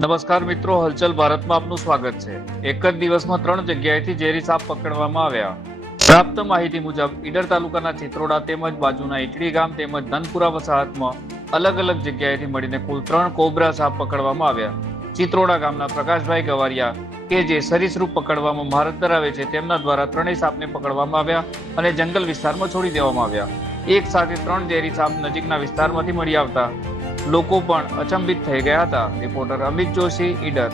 નમસ્કાર મિત્રો, હલચલ ભારતમાં આપનું સ્વાગત છે। એક જ દિવસમાં 3 જગ્યાએથી ઝેરી સાપ પકડવામાં આવ્યા। પ્રાપ્ત માહિતી મુજબ ઈડર તાલુકાના ચિત્રોડા તેમજ બાજુના ઈટડી ગામ તેમજ ધનપુરા વસાહતમાં અલગ અલગ જગ્યાએથી મળીને કુલ 3 કોબરા સાપ પકડવામાં આવ્યા। ચિત્રોડા ગામના પ્રકાશભાઈ ગવારિયા કે જે સરીસૃપ પકડવામાં મહારત ધરાવે છે, તેમના દ્વારા 3 સાપને પકડવામાં આવ્યા અને જંગલ વિસ્તારમાં છોડી દેવામાં આવ્યા। એક સાથે 3 ઝેરી સાપ નજીકના વિસ્તારમાંથી મળી આવતા લોકો પણ અચંબિત થઈ ગયા હતા। રિપોર્ટર અમિત જોશી, ઈડર।